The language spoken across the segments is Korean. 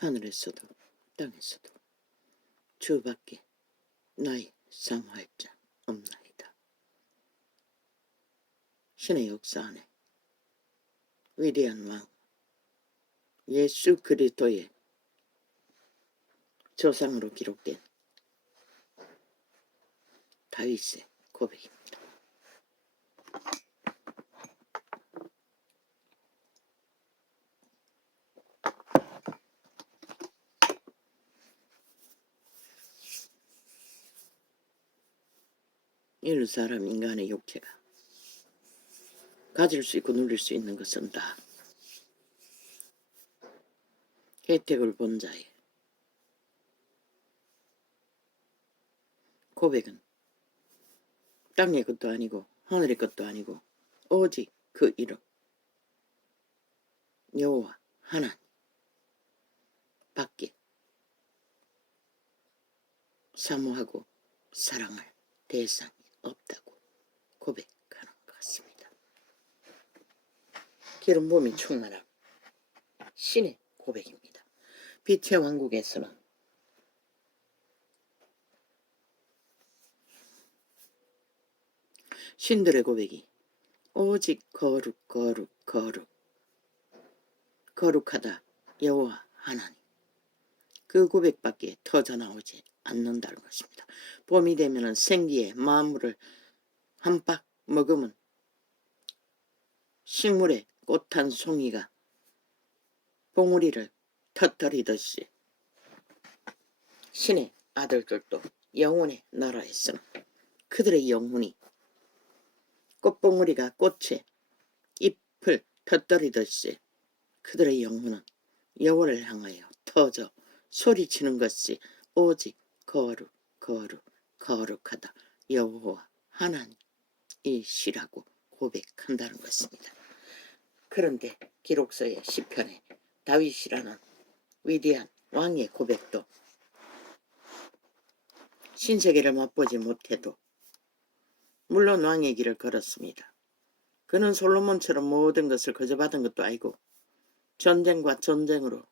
하늘에서도 땅에서도 주밖에 나의 사모할 자 없나이다. 신의 역사 안에 위대한 왕 예수 그리스도의 저상으로 기록된 다윗의 고백입니다. 일 사람 인간의 육체가 가질 수 있고 누릴 수 있는 것은 다 혜택을 본 자의 고백은 땅의 것도 아니고 하늘의 것도 아니고 오직 그 이름 여호와 하나님 밖에 사모하고 사랑할 대상이 없다고 고백하는 것 같습니다. 기름 부음이 충만한 신의 고백입니다. 빛의 왕국에서는 신들의 고백이 오직 거룩 거룩하다 여호와 하나님 그 고백밖에 터져 나오지 않는다는 것입니다. 봄이 되면 생기의 만물을 한 박 먹으면 식물의 꽃 한 송이가 봉우리를 터뜨리듯이 신의 아들들도 영혼의 나라에서는 그들의 영혼이 꽃봉우리가 꽃의 잎을 터뜨리듯이 그들의 영혼은 여호와를 향하여 터져 소리치는 것이 오직 거룩하다 여호와 하나님이시라고 고백한다는 것입니다. 그런데 기록서의 시편에 다윗이라는 위대한 왕의 고백도 신세계를 맛보지 못해도 물론 왕의 길을 걸었습니다. 그는 솔로몬처럼 모든 것을 거저받은 것도 아니고 전쟁과 전쟁으로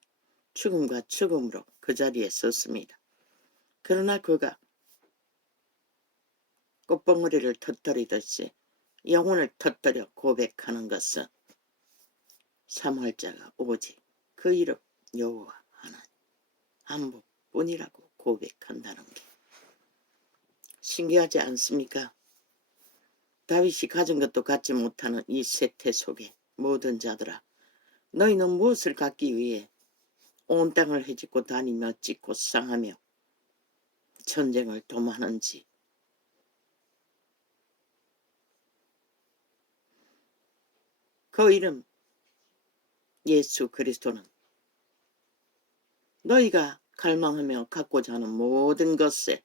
죽음과 죽음으로 그 자리에 섰습니다. 그러나 그가 꽃봉오리를 터뜨리듯이 영혼을 터뜨려 고백하는 것은 사모할 자가 오직 그 이름 여호와 하나님 한 분뿐이라고 고백한다는 게 신기하지 않습니까? 다윗이 가진 것도 갖지 못하는 이 세태 속에 모든 자들아 너희는 무엇을 갖기 위해 온 땅을 헤집고 다니며 찢고 상하며 전쟁을 도모하는지 그 이름 예수 그리스도는 너희가 갈망하며 갖고자 하는 모든 것에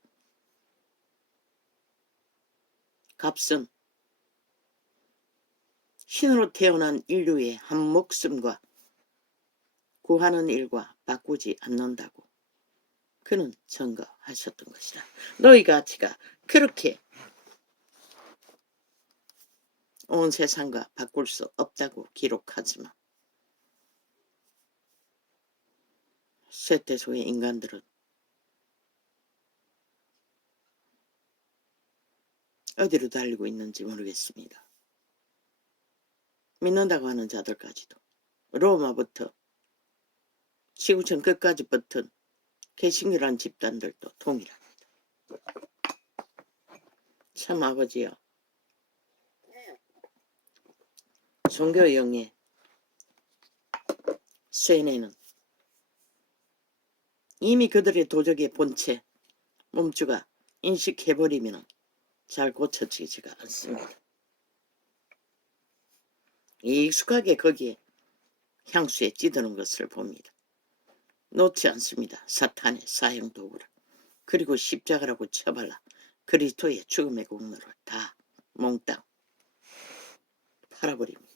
값은 신으로 태어난 인류의 한 목숨과 구하는 일과 바꾸지 않는다고 그는 증거하셨던 것이다. 너희 가치가 그렇게 온 세상과 바꿀 수 없다고 기록하지만 세태 속의 인간들은 어디로 달리고 있는지 모르겠습니다. 믿는다고 하는 자들까지도 로마부터 지구촌 끝까지 붙은 개신교란 집단들도 동일합니다. 참 아버지여 종교의 영에 쇠뇌는 이미 그들의 도적의 본체 몸주가 인식해버리면 잘 고쳐지지가 않습니다. 익숙하게 거기에 향수에 찌드는 것을 봅니다. 놓지 않습니다. 사탄의 사형도구를. 그리고 십자가라고 쳐발라 그리스도의 죽음의 공로를 다 몽땅 팔아버립니다.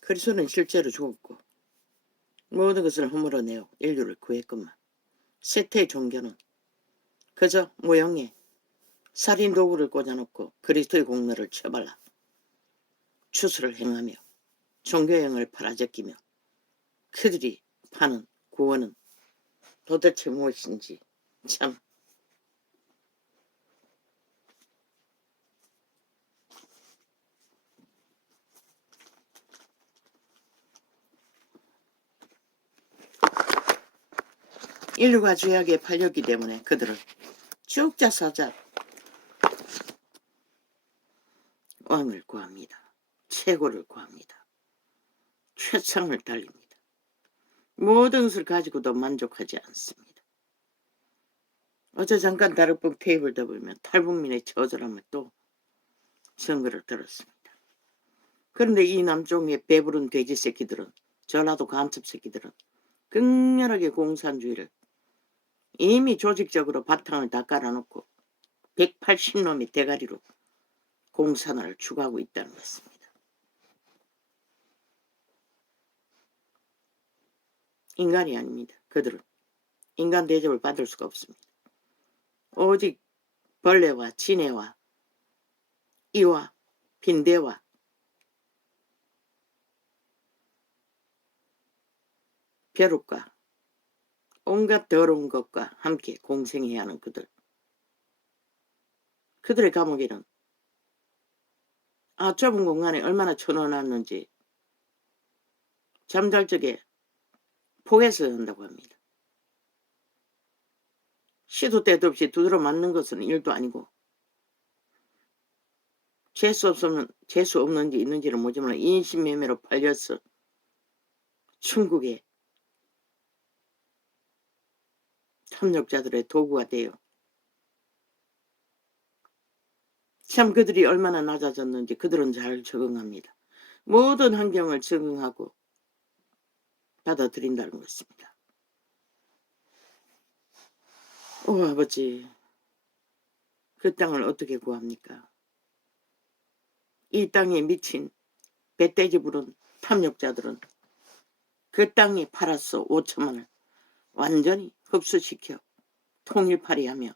그리스도는 실제로 죽었고 모든 것을 허물어내어 인류를 구했건만 세태의 종교는 그저 모형에 살인 도구를 꽂아놓고 그리스도의 공로를 쳐발라 추수를 행하며 종교형을 팔아제끼며 그들이 파는 구원은 도대체 무엇인지 참 인류가 죄악에 팔렸기 때문에 그들은 죽자사자 왕을 구합니다. 최고를 구합니다. 최상을 달립니다. 모든 것을 가지고도 만족하지 않습니다. 어제 잠깐 다락방 테이블 덮으면 탈북민의 저절함을 또 선거를 들었습니다. 그런데 이 남쪽의 배부른 돼지 새끼들은 전라도 간첩 새끼들은 극렬하게 공산주의를 이미 조직적으로 바탕을 다 깔아놓고 180놈의 대가리로 공산화를 추구하고 있다는 것입니다. 인간이 아닙니다. 그들은 인간 대접을 받을 수가 없습니다. 오직 벌레와 지네와 이와 빈대와 벼룩과 온갖 더러운 것과 함께 공생해야 하는 그들의 감옥에는 좁은 공간에 얼마나 쳐넣어놨는지 잠잘 적에 포개서 한다고 합니다. 시도 때도 없이 두드러 맞는 것은 일도 아니고 재수 없는지 있는지를 모르지만 인신매매로 팔려서 중국의 탐욕자들의 도구가 되어 참 그들이 얼마나 낮아졌는지 그들은 잘 적응합니다. 모든 환경을 적응하고 받아들인다는 것입니다. 오 아버지, 그 땅을 어떻게 구합니까? 이 땅에 미친 배떼지 부른 탐욕자들은 그 땅에 팔았어 5천만을 완전히 흡수시켜 통일팔이하며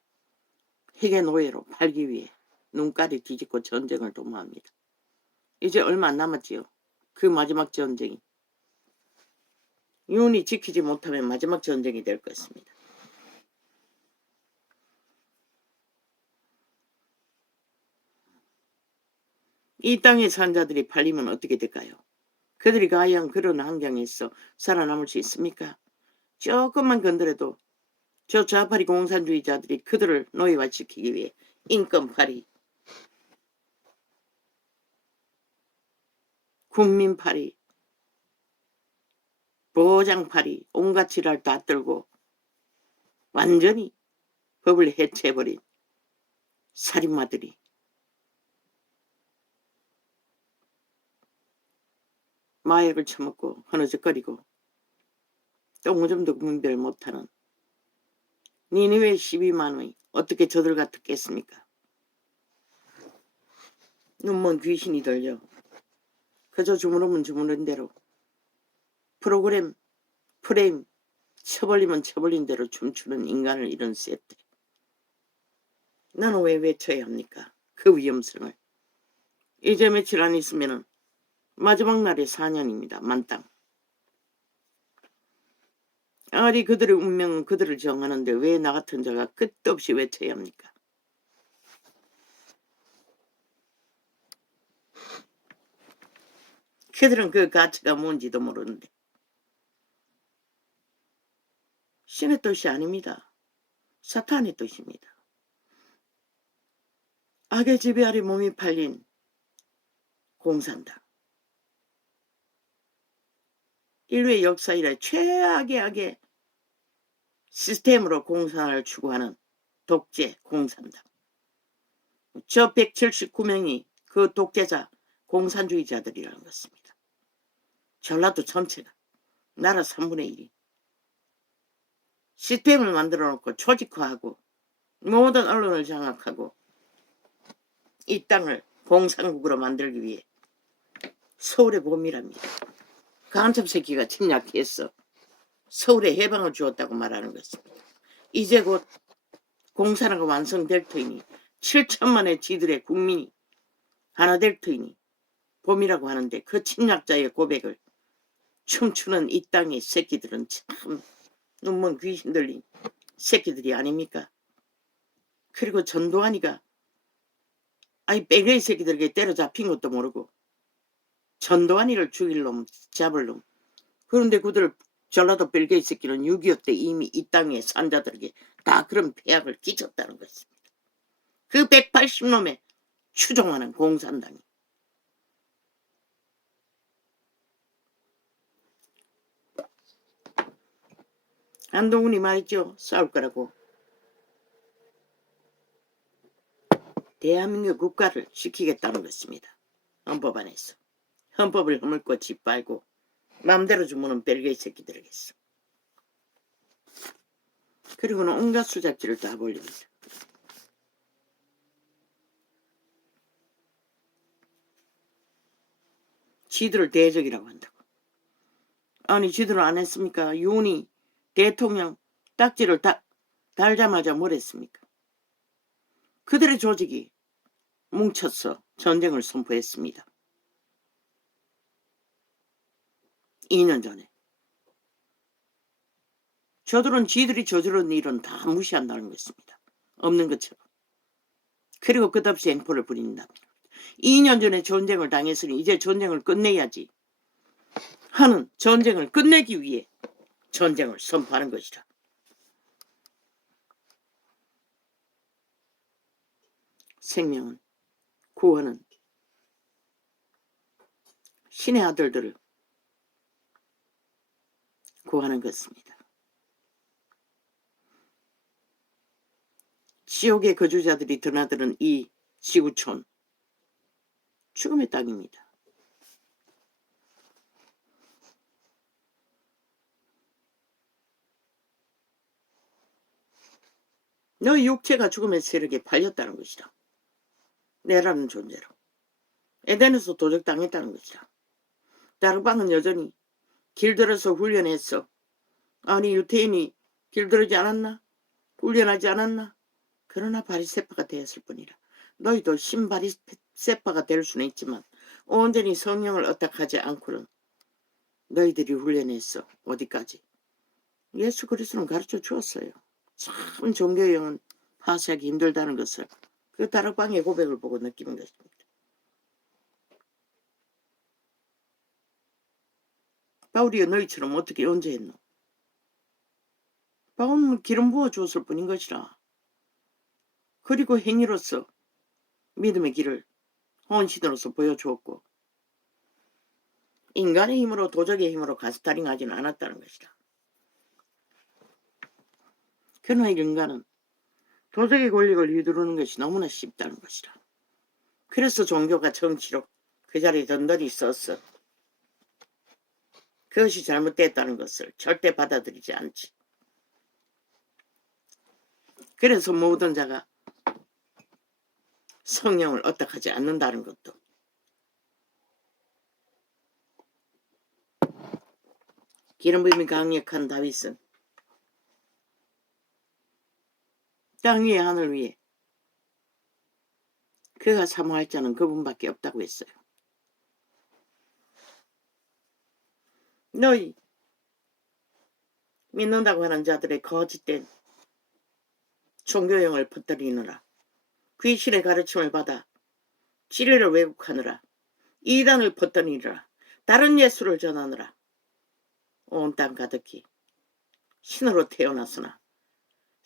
핵의 노예로 팔기 위해 눈깔이 뒤집고 전쟁을 도모합니다. 이제 얼마 안 남았지요. 그 마지막 전쟁이 윤이 지키지 못하면 마지막 전쟁이 될 것입니다. 이 땅의 산자들이 팔리면 어떻게 될까요? 그들이 과연 그런 환경에서 살아남을 수 있습니까? 조금만 건드려도 저 좌파리 공산주의자들이 그들을 노예화시키기 위해 인권팔이, 국민팔이, 보장팔이, 온갖 지랄 다 떨고 완전히 법을 해체해버린 살인마들이 마약을 처먹고 흐느적거리고 똥오줌도 분별 못하는 니느웨 12만원이 어떻게 저들 같았겠습니까? 눈먼 귀신이 들려 그저 주무르면 주무른 대로 프레임 쳐벌리면 쳐벌린 대로 춤추는 인간을 이런 셋들. 나는 왜 외쳐야 합니까? 그 위험성을. 이제 며칠 안 있으면 마지막 날의 4년입니다. 만땅. 아리 그들의 운명은 그들을 정하는데 왜 나 같은 자가 끝도 없이 외쳐야 합니까? 그들은 그 가치가 뭔지도 모르는데 신의 뜻이 아닙니다. 사탄의 뜻입니다. 악의 지배 아래 몸이 팔린 공산당. 인류의 역사 이래 최악의 악의 시스템으로 공산화를 추구하는 독재 공산당. 저 179명이 그 독재자 공산주의자들이라는 것입니다. 전라도 전체가 나라 3분의 1이 시스템을 만들어 놓고 조직화하고 모든 언론을 장악하고 이 땅을 공산국으로 만들기 위해 서울의 봄이랍니다. 간첩 새끼가 침략해서 서울에 해방을 주었다고 말하는 것입니다. 이제 곧 공산화가 완성될 터이니 7천만의 지들의 국민이 하나 될 터이니 봄이라고 하는데 그 침략자의 고백을 춤추는 이 땅의 새끼들은 참 눈먼 귀신 들린 새끼들이 아닙니까? 그리고 전두환이가 아이 빼개이 새끼들에게 때려잡힌 것도 모르고 전두환이를 죽일 놈 잡을 놈. 그런데 그들 전라도 벨게이 새끼는 6.25 때 이미 이 땅의 산자들에게 다 그런 폐악을 끼쳤다는 것입니다. 그 180놈의 추종하는 공산당이. 한동훈이 말했죠. 싸울 거라고. 대한민국 국가를 지키겠다는 것입니다. 헌법 안에서. 헌법을 허물고 짓밟고 마음대로 주무는 벨게이 새끼들에게서. 그리고는 온갖 수작질을 다 벌립니다. 지들을 대적이라고 한다고. 아니 지들은 안 했습니까? 윤이 대통령 딱지를 달자마자 뭘 했습니까? 그들의 조직이 뭉쳐서 전쟁을 선포했습니다. 2년 전에. 저들은 지들이 저지른 일은 다 무시한다는 것입니다. 없는 것처럼. 그리고 끝없이 행포를 부린다. 2년 전에 전쟁을 당했으니 이제 전쟁을 끝내야지 하는 전쟁을 끝내기 위해 전쟁을 선포하는 것이라. 생명은 구원은 신의 아들들을 구하는 것입니다. 지옥의 거주자들이 드나드는 이 지구촌 죽음의 땅입니다. 너의 육체가 죽음의 세력에 팔렸다는 것이다. 내라는 존재로. 에덴에서 도적당했다는 것이다. 다락방은 여전히 길들여서 훈련했어. 아니 유태인이 길들이지 않았나? 훈련하지 않았나? 그러나 바리새파가 되었을 뿐이라. 너희도 신바리새파가 될 수는 있지만 온전히 성령을 얻탁하지 않고는 너희들이 훈련했어. 어디까지? 예수 그리스도는 가르쳐 주었어요. 참 종교형은 파쇄하기 힘들다는 것을 그 다락방의 고백을 보고 느끼는 것입니다. 바울이여 너희처럼 어떻게 언제 했노? 바울은 기름 부어 주었을 뿐인 것이라. 그리고 행위로서 믿음의 길을 헌신으로서 보여주었고 인간의 힘으로 도적의 힘으로 가스타링하지는 않았다는 것이다. 그러나 인간은 도적의 권력을 휘두르는 것이 너무나 쉽다는 것이다. 그래서 종교가 정치로 그 자리에 던더리 있었어. 그것이 잘못됐다는 것을 절대 받아들이지 않지. 그래서 모든 자가 성령을 얻탁하지 않는다는 것도 기름부음이 강력한 다윗은 땅 위의 하늘 위에 그가 사모할 자는 그분밖에 없다고 했어요. 너희 믿는다고 하는 자들의 거짓된 종교형을 퍼뜨리느라 귀신의 가르침을 받아 진리를 왜곡하느라 이단을 퍼뜨리느라 다른 예수를 전하느라 온 땅 가득히 신으로 태어났으나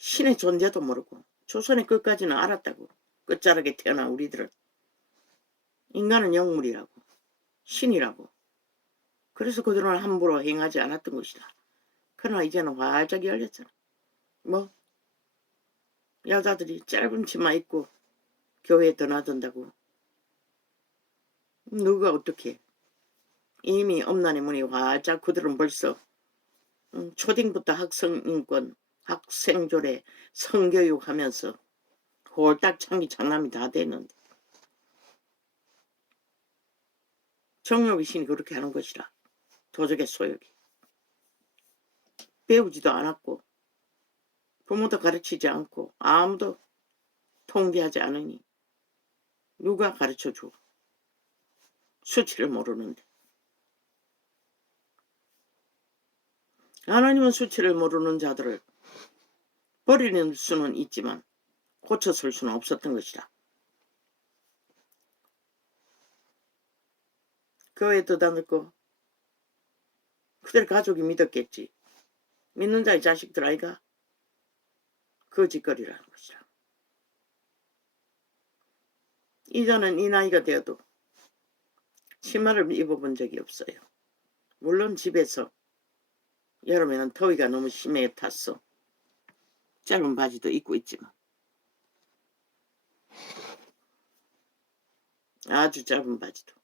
신의 존재도 모르고 조선의 끝까지는 알았다고. 끝자락에 태어난 우리들은 인간은 영물이라고 신이라고. 그래서 그들은 함부로 행하지 않았던 것이다. 그러나 이제는 활짝 열렸잖아. 뭐 여자들이 짧은 치마 입고 교회에 드나든다고. 누가 어떻게. 이미 엄난의 문이 활짝. 그들은 벌써 초딩부터 학생인권 학생조례 성교육하면서 홀딱 창기 장남이 다 됐는데 정욕의 신이 그렇게 하는 것이라. 도적의 소욕이. 배우지도 않았고 부모도 가르치지 않고 아무도 통제하지 않으니 누가 가르쳐줘. 수치를 모르는데. 하나님은 수치를 모르는 자들을 버리는 수는 있지만 고쳐쓸 수는 없었던 것이다. 교회에 떠다 넣고 그들 가족이 믿었겠지. 믿는 자의 자식들 아이가 거짓거리라는 것이다. 이전엔 이 나이가 되어도 치마를 입어본 적이 없어요. 물론 집에서 여름에는 더위가 너무 심해 탔어. 짧은 바지도 입고 있지만 아주 짧은 바지도.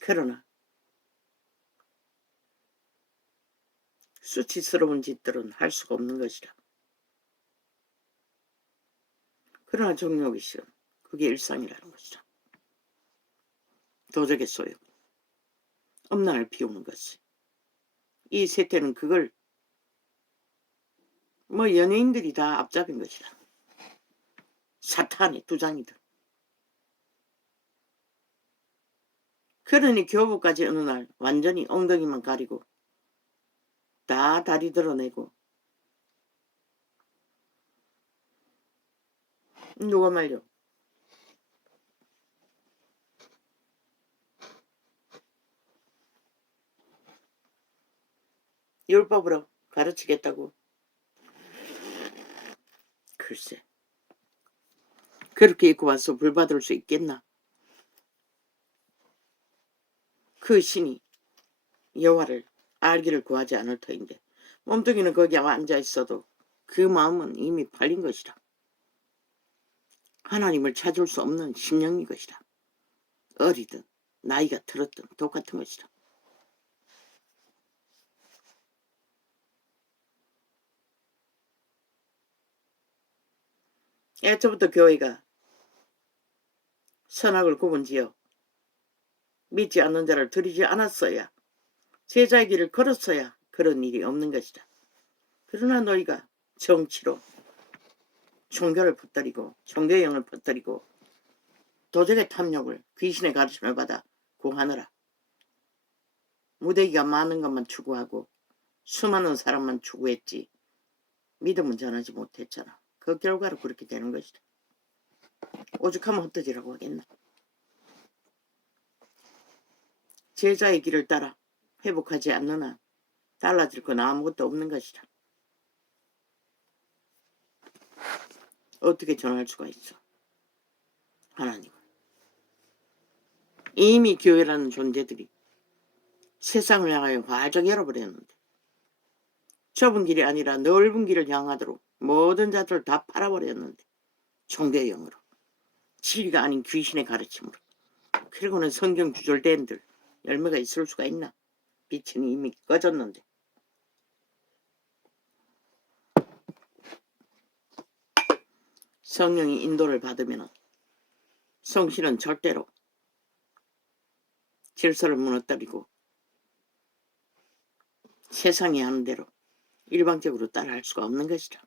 그러나 수치스러운 짓들은 할 수가 없는 것이라. 그러나 정욕의 시은 그게 일상이라는 것이라. 도적의 소욕, 엄난을 피우는 것이. 이 세태는 그걸 연예인들이 다 앞잡인 것이라. 사탄의 두장이든. 그러니 교부까지 어느 날 완전히 엉덩이만 가리고 다 다리 드러내고 누가 말려? 율법으로 가르치겠다고? 글쎄, 그렇게 입고 와서 불 받을 수 있겠나? 그 신이 여호와를 알기를 구하지 않을 터인데 몸뚱이는 거기 앉아 있어도 그 마음은 이미 팔린 것이라. 하나님을 찾을 수 없는 심령인 것이라. 어리든 나이가 들었든 똑같은 것이라. 애초부터 교회가 선악을 구분지어 믿지 않는 자를 들이지 않았어야, 제자의 길을 걸었어야 그런 일이 없는 것이다. 그러나 너희가 정치로 종교를 퍼뜨리고 종교의 영을 퍼뜨리고 도적의 탐욕을, 귀신의 가르침을 받아 구하느라 무대기가 많은 것만 추구하고 수많은 사람만 추구했지 믿음은 전하지 못했잖아. 그 결과로 그렇게 되는 것이다. 오죽하면 헛되지라고 하겠나. 제자의 길을 따라 회복하지 않는 한 달라질 건 아무것도 없는 것이다. 어떻게 전할 수가 있어? 하나님은. 이미 교회라는 존재들이 세상을 향하여 활짝 열어버렸는데 좁은 길이 아니라 넓은 길을 향하도록 모든 자들을 다 팔아버렸는데 종교의 영으로, 진리가 아닌 귀신의 가르침으로. 그리고는 성경 주절대인들 열매가 있을 수가 있나? 빛은 이미 꺼졌는데. 성령이 인도를 받으면 성신은 절대로 질서를 무너뜨리고 세상이 하는 대로 일방적으로 따라할 수가 없는 것이다.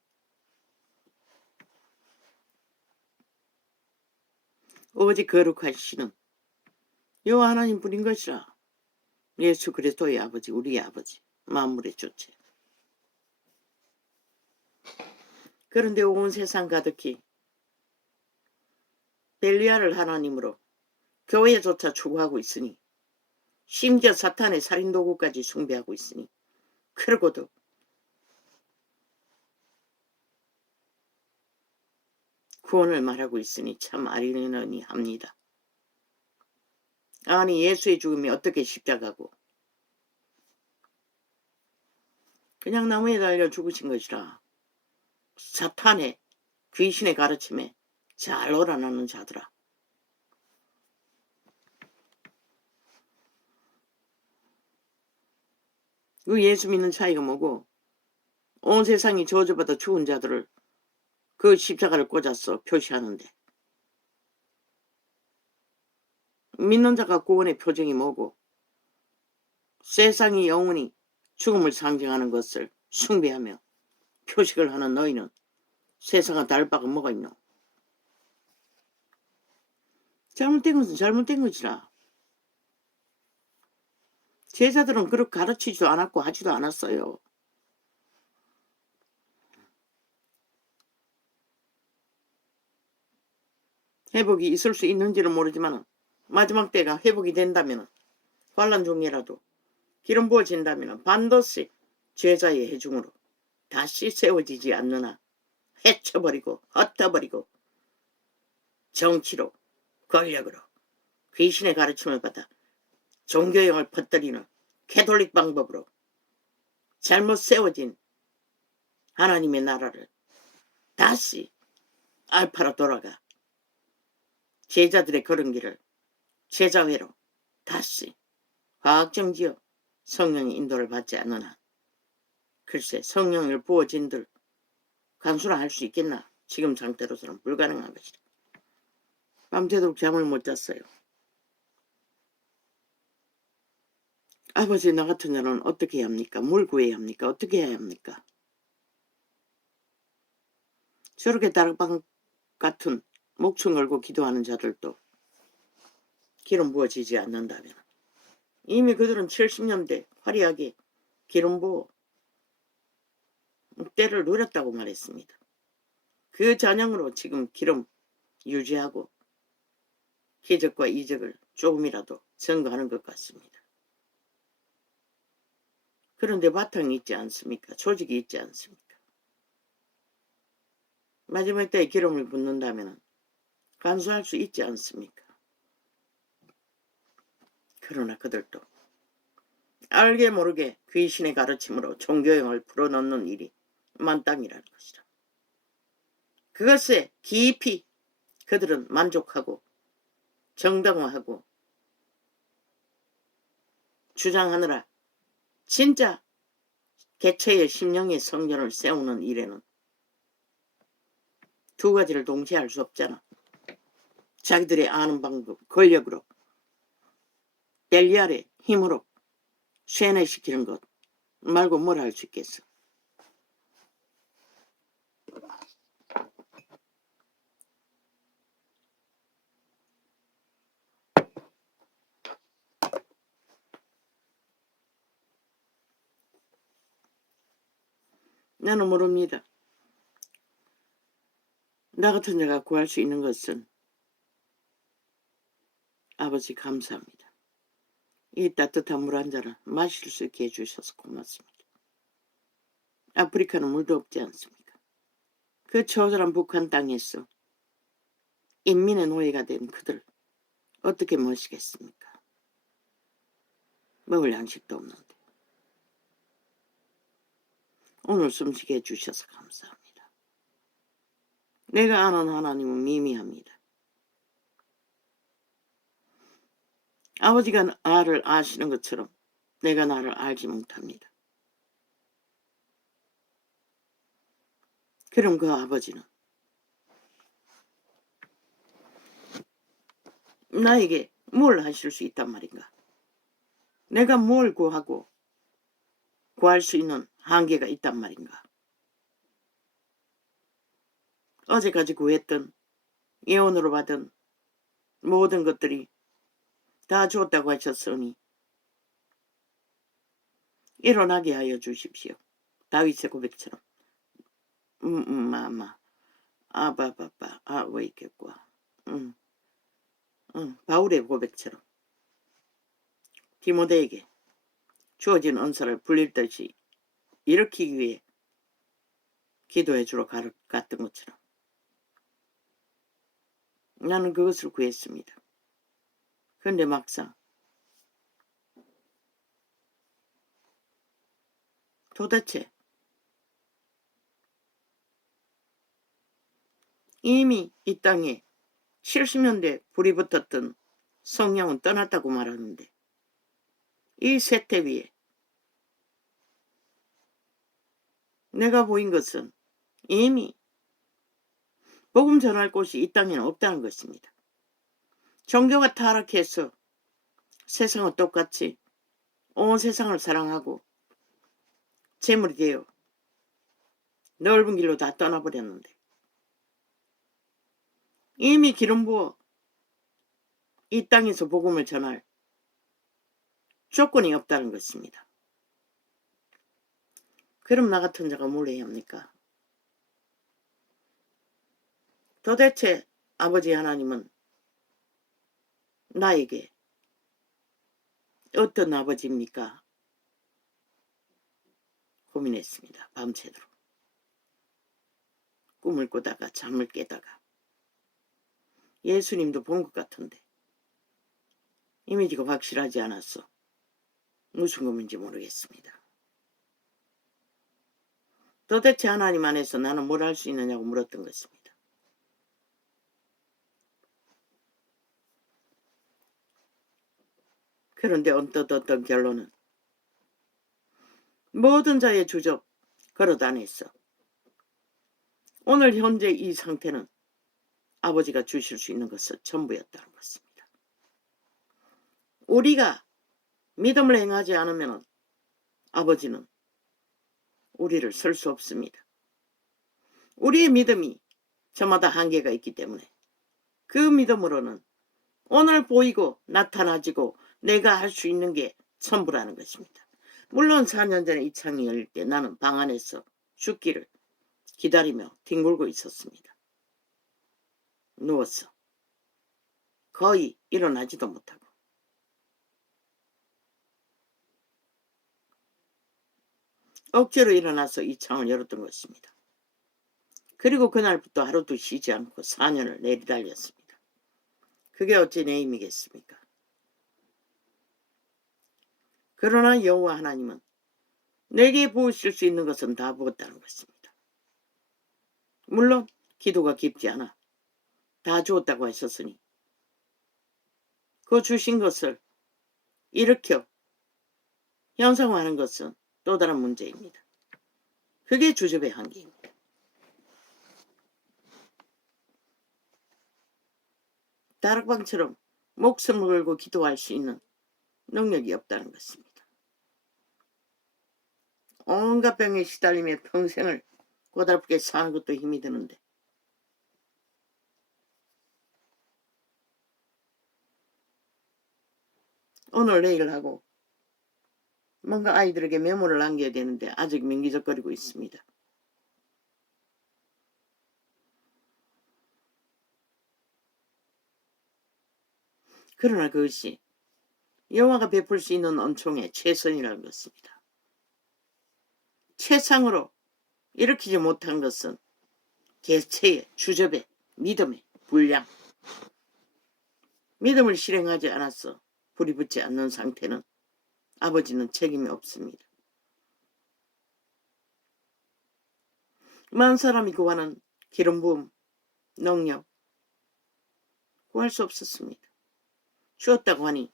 오직 거룩한 신은 여호와 하나님 뿐인 것이라. 예수 그리스도의 아버지, 우리의 아버지, 만물의 주체. 그런데 온 세상 가득히 벨리알을 하나님으로 교회조차 추구하고 있으니, 심지어 사탄의 살인도구까지 숭배하고 있으니, 그러고도 구원을 말하고 있으니 참 아리러니 합니다. 아니, 예수의 죽음이 어떻게 십자가고 그냥 나무에 달려 죽으신 것이라. 사탄의 귀신의 가르침에 잘 놀아나는 자들아. 그 예수 믿는 차이가 뭐고, 온 세상이 저주받아 죽은 자들을 그 십자가를 꽂아서 표시하는데, 믿는 자가 구원의 표징이 뭐고, 세상이 영원히 죽음을 상징하는 것을 숭배하며 표식을 하는 너희는 세상에 다를 바가 뭐가 있노. 잘못된 것은 잘못된 것이라. 제자들은 그렇게 가르치지도 않았고 하지도 않았어요. 회복이 있을 수 있는지는 모르지만 마지막 때가 회복이 된다면 환란 중이라도 기름 부어진다면 반드시 제자의 해중으로 다시 세워지지 않느나 해쳐버리고 흩어버리고 정치로 권력으로 귀신의 가르침을 받아 종교형을 퍼뜨리는 캐톨릭 방법으로 잘못 세워진 하나님의 나라를 다시 알파로 돌아가 제자들의 걸은 길을 제자회로 다시 과학정지어 성령의 인도를 받지 않는 한 글쎄 성령을 부어진들 간수나 할 수 있겠나. 지금 상태로서는 불가능한 것이다. 밤새도록 잠을 못 잤어요. 아버지 나 같은 자는 어떻게 해야 합니까? 뭘 구해야 합니까? 어떻게 해야 합니까? 저렇게 다락방 같은 목숨 걸고 기도하는 자들도 기름 부어지지 않는다면 이미 그들은 70년대 화려하게 기름 부어 때를 누렸다고 말했습니다. 그 잔영으로 지금 기름 유지하고 기적과 이적을 조금이라도 증거하는 것 같습니다. 그런데 바탕이 있지 않습니까? 조직이 있지 않습니까? 마지막 때에 기름을 붓는다면 간수할 수 있지 않습니까? 그러나 그들도 알게 모르게 귀신의 가르침으로 종교형을 풀어넣는 일이 만땅이라는 것이다. 그것에 깊이 그들은 만족하고 정당화하고 주장하느라 진짜 개체의 심령의 성전을 세우는 일에는 두 가지를 동시에 할 수 없잖아. 자기들의 아는 방법, 권력으로 벨리알의 힘으로 쇠뇌시키는 것 말고 뭘 할 수 있겠어. 나는 모릅니다. 나 같은 자가 구할 수 있는 것은 아버지 감사합니다. 이 따뜻한 물 한 잔을 마실 수 있게 해주셔서 고맙습니다. 아프리카는 물도 없지 않습니까? 그 처절한 북한 땅에서 인민의 노예가 된 그들 어떻게 모시겠습니까? 먹을 양식도 없는데. 오늘 숨쉬게 해주셔서 감사합니다. 내가 아는 하나님은 미미합니다. 아버지가 나를 아시는 것처럼 내가 나를 알지 못합니다. 그럼 그 아버지는 나에게 뭘 하실 수 있단 말인가? 내가 뭘 구하고 구할 수 있는 한계가 있단 말인가? 어제까지 구했던 예언으로 받은 모든 것들이 다 줬다고 하셨으니 일어나게 하여 주십시오. 다윗의 고백처럼 마마 아바바바 아웨이겠과 바울의 고백처럼 디모데에게 주어진 은사를 불릴듯이 일으키기 위해 기도해 주러 갔던 것처럼 나는 그것을 구했습니다. 그런데 막상 도대체 이미 이 땅에 70년대 불이 붙었던 성령은 떠났다고 말하는데 이 세태 위에 내가 보인 것은 이미 복음 전할 곳이 이 땅에는 없다는 것입니다. 종교가 타락해서 세상은 똑같이 온 세상을 사랑하고 재물이 되어 넓은 길로 다 떠나버렸는데 이미 기름 부어 이 땅에서 복음을 전할 조건이 없다는 것입니다. 그럼 나 같은 자가 뭘 해야 합니까? 도대체 아버지 하나님은 나에게 어떤 아버지입니까? 고민했습니다. 밤새도록. 꿈을 꾸다가 잠을 깨다가 예수님도 본 것 같은데 이미지가 확실하지 않았어. 무슨 꿈인지 모르겠습니다. 도대체 하나님 안에서 나는 뭘 할 수 있느냐고 물었던 것입니다. 그런데 언뜻 어떤 결론은 모든 자의 주적 걸어다녔어. 오늘 현재 이 상태는 아버지가 주실 수 있는 것은 전부였다는 것입니다. 우리가 믿음을 행하지 않으면 아버지는 우리를 쓸 수 없습니다. 우리의 믿음이 저마다 한계가 있기 때문에 그 믿음으로는 오늘 보이고 나타나지고 내가 할 수 있는 게 전부라는 것입니다. 물론 4년 전에 이 창이 열릴 때 나는 방 안에서 죽기를 기다리며 뒹굴고 있었습니다. 누웠어. 거의 일어나지도 못하고. 억지로 일어나서 이 창을 열었던 것입니다. 그리고 그날부터 하루도 쉬지 않고 4년을 내리달렸습니다. 그게 어찌 내 힘이겠습니까? 그러나 여호와 하나님은 내게 부으실 수 있는 것은 다 부었다는 것입니다. 물론 기도가 깊지 않아 다 주었다고 하셨으니 그 주신 것을 일으켜 형상화하는 것은 또 다른 문제입니다. 그게 주접의 한계입니다. 다락방처럼 목숨을 걸고 기도할 수 있는 능력이 없다는 것입니다. 온갖 병에 시달리며 평생을 고달프게 사는 것도 힘이 드는데 오늘 내일 하고 뭔가 아이들에게 메모를 남겨야 되는데 아직 민기적거리고 있습니다. 그러나 그것이 여호와가 베풀 수 있는 은총의 최선이라는 것입니다. 최상으로 일으키지 못한 것은 개체의 주접의 믿음의 불량. 믿음을 실행하지 않아서 불이 붙지 않는 상태는 아버지는 책임이 없습니다. 많은 사람이 구하는 기름 부음, 능력 구할 수 없었습니다. 주었다고 하니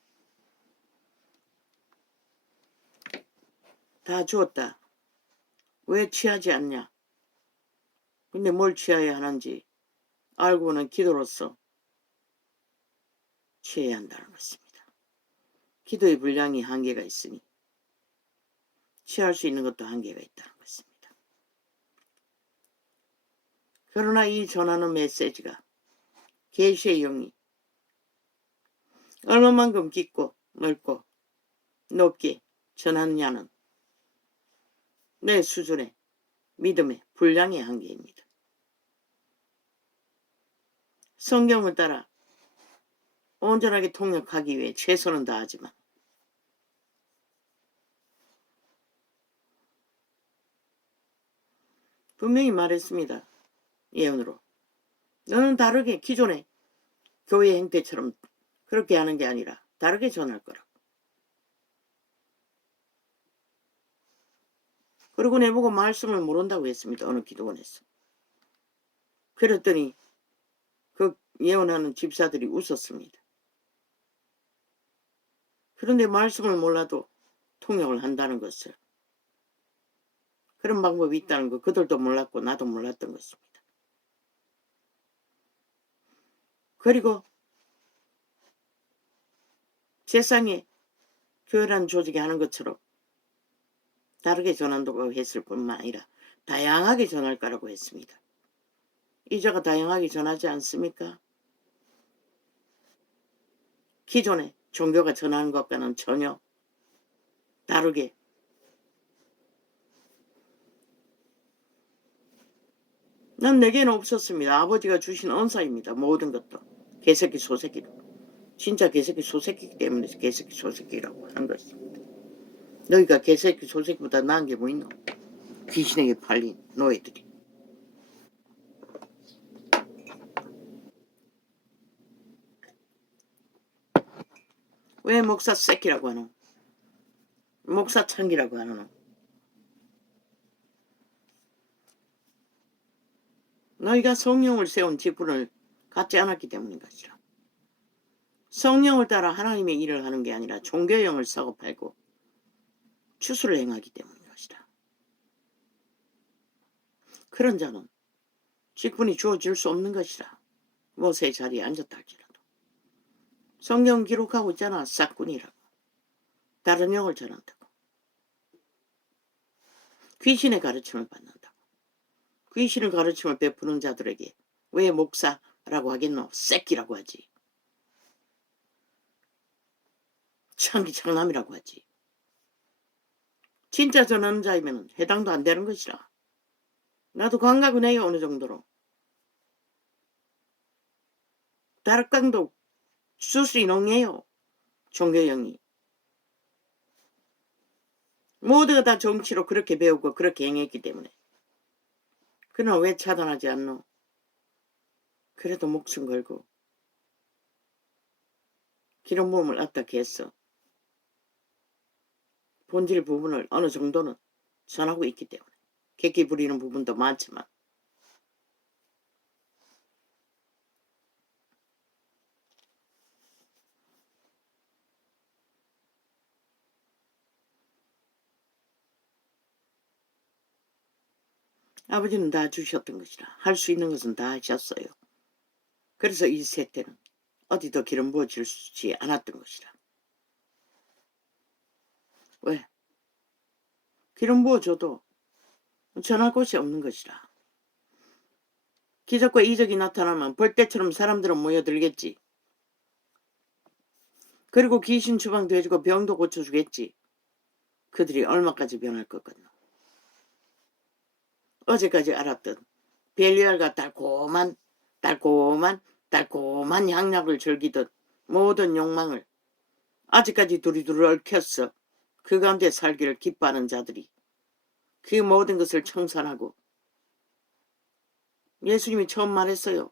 다 주었다. 왜 취하지 않냐? 근데 뭘 취해야 하는지 알고는 기도로서 취해야 한다는 것입니다. 기도의 분량이 한계가 있으니 취할 수 있는 것도 한계가 있다는 것입니다. 그러나 이 전하는 메시지가 계시의 영이 얼마만큼 깊고 넓고 높게 전하느냐는 내 수준의 믿음의 분량의 한계입니다. 성경을 따라 온전하게 통역하기 위해 최선은 다하지만 분명히 말했습니다. 예언으로. 너는 다르게 기존의 교회 행태처럼 그렇게 하는 게 아니라 다르게 전할 거라고. 그리고 내보고 말씀을 모른다고 했습니다. 어느 기도원에서. 그랬더니 그 예언하는 집사들이 웃었습니다. 그런데 말씀을 몰라도 통역을 한다는 것을, 그런 방법이 있다는 거 그들도 몰랐고 나도 몰랐던 것입니다. 그리고 세상에 교회라는 조직이 하는 것처럼 다르게 전한다고 했을 뿐만 아니라 다양하게 전할 거라고 했습니다. 이자가 다양하게 전하지 않습니까? 기존의 종교가 전하는 것과는 전혀 다르게 난 내게는 없었습니다. 아버지가 주신 은사입니다. 모든 것도. 개새끼 소새끼로. 진짜 개새끼 소새끼이기 때문에 개새끼 소새끼라고 하는 것입니다. 너희가 개새끼 소새끼보다 나은 게 뭐 있노? 귀신에게 팔린 노예들이. 왜 목사 새끼라고 하노? 목사 창기라고 하노? 너희가 성령을 세운 직분을 갖지 않았기 때문인 것이라. 성령을 따라 하나님의 일을 하는 게 아니라 종교형을 사고 팔고 추수를 행하기 때문인 것이라. 그런 자는 직분이 주어질 수 없는 것이라. 모세의 자리에 앉았다 할지라도. 성경 기록하고 있잖아. 싹군이라고. 다른 영을 전한다고. 귀신의 가르침을 받는다고. 귀신의 가르침을 베푸는 자들에게 왜 목사라고 하겠노? 새끼라고 하지. 창남이라고 하지. 진짜 전하는 자이면 해당도 안 되는 것이라. 나도 감각은 해요. 어느 정도로. 다락강도 수술이 농해요. 종교형이. 모두가 다 정치로 그렇게 배우고 그렇게 행했기 때문에. 그러나 왜 차단하지 않노? 그래도 목숨 걸고 기름 부음을 어떻게 했어? 본질 부분을 어느 정도는 전하고 있기 때문에. 객기 부리는 부분도 많지만. 아버지는 다 주셨던 것이라. 할 수 있는 것은 다 하셨어요. 그래서 이 세태는 어디도 기름 부어주지 않았던 것이라. 왜? 기름 부어줘도 전할 곳이 없는 것이라. 기적과 이적이 나타나면 벌떼처럼 사람들은 모여들겠지. 그리고 귀신 추방도 해주고 병도 고쳐주겠지. 그들이 얼마까지 변할 것 같나. 어제까지 알았던 벨리알과 달콤한 향락을 즐기던 모든 욕망을 아직까지 두리두리 얽혔어. 그 가운데 살기를 기뻐하는 자들이 그 모든 것을 청산하고 예수님이 처음 말했어요.